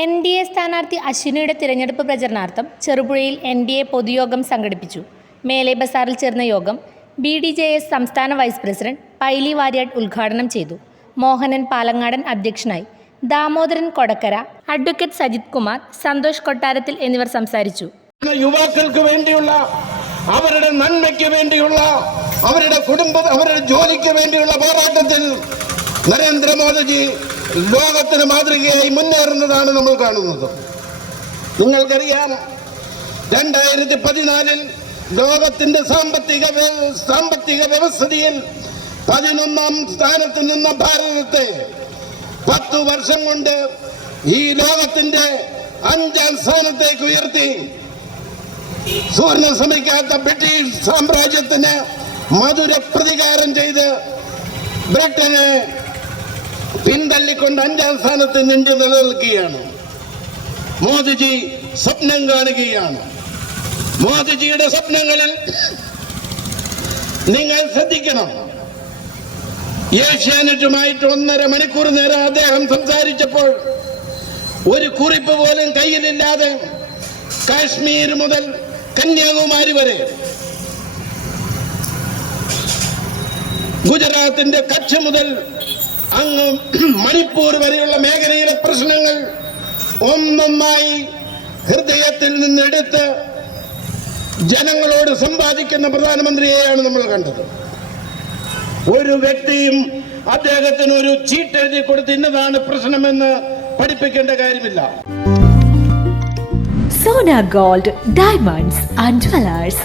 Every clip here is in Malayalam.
എൻ ഡി എ സ്ഥാനാർത്ഥി അശ്വിനിയുടെ തിരഞ്ഞെടുപ്പ് പ്രചരണാർത്ഥം ചെറുപുഴയിൽ എൻ ഡി എ പൊതുയോഗം സംഘടിപ്പിച്ചു. മേലെ ബസാറിൽ ചേർന്ന യോഗം ബി ഡി ജെ എസ് സംസ്ഥാന വൈസ് പ്രസിഡന്റ് പൈലി വാര്യാട്ട് ഉദ്ഘാടനം ചെയ്തു. മോഹനൻ പാലങ്ങാടൻ അധ്യക്ഷനായി ദാമോദരൻ കൊടക്കര അഡ്വക്കേറ്റ് സജിത് കുമാർ സന്തോഷ് കൊട്ടാരത്തിൽ എന്നിവർ സംസാരിച്ചു. യുവാക്കൾക്ക് വേണ്ടിയുള്ള അവരുടെ നന്മയ്ക്ക് വേണ്ടിയുള്ള അവരുടെ കുടുംബ അവരുടെ ജോലിക്ക് വേണ്ടിയുള്ള പോരാട്ടത്തിൽ നരേന്ദ്രമോദിജി ലോകത്തിന് മാതൃകയായി മുന്നേറുന്നതാണ് നമ്മൾ കാണുന്നത്. നിങ്ങൾക്കറിയാം രണ്ടായിരത്തി പതിനാലിൽ ലോകത്തിന്റെ സാമ്പത്തിക സാമ്പത്തിക വ്യവസ്ഥിതിയിൽ പതിനൊന്നാം സ്ഥാനത്ത് നിന്ന ഭാരതത്തെ പത്തു വർഷം കൊണ്ട് ഈ ലോകത്തിന്റെ അഞ്ചാം സ്ഥാനത്തേക്ക് ഉയർത്തി. സുവർണ ശ്രമിക്കാത്ത ബ്രിട്ടീഷ് സാമ്രാജ്യത്തിന് മധുര പ്രതികാരം ചെയ്ത് ബ്രിട്ടനെ പിന്തള്ളിക്കൊണ്ട് അഞ്ചാം സ്ഥാനത്ത് നിന്റെ നിലനിൽക്കുകയാണ്. മോദിജി സ്വപ്നം കാണുകയാണ്. മോദിജിയുടെ സ്വപ്നങ്ങളിൽ നിങ്ങൾ ശ്രദ്ധിക്കണം. ഏഷ്യാനെറ്റുമായിട്ട് ഒന്നര മണിക്കൂർ നേരം അദ്ദേഹം സംസാരിച്ചപ്പോൾ ഒരു കുറിപ്പ് പോലും കയ്യിലില്ലാതെ കാശ്മീർ മുതൽ കന്യാകുമാരി വരെ ഗുജറാത്തിന്റെ കച്ച് മുതൽ അങ്ങ് മണിപ്പൂർ വരെയുള്ള മേഖലയിലെ പ്രശ്നങ്ങൾ ഒന്നൊന്നായി ഹൃദയത്തിൽ നിന്നെടുത്ത് ജനങ്ങളോട് സമ്പാദിക്കുന്ന പ്രധാനമന്ത്രിയെയാണ് നമ്മൾ കണ്ടത്. ഒരു വ്യക്തിയും അദ്ദേഹത്തിന് ഒരു ചീട്ട് എഴുതി കൊടുത്ത് ഇന്നതാണ് പ്രശ്നമെന്ന് പഠിപ്പിക്കേണ്ട കാര്യമില്ല. Sona gold diamonds and jewellers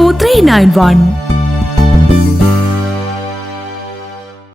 three nine one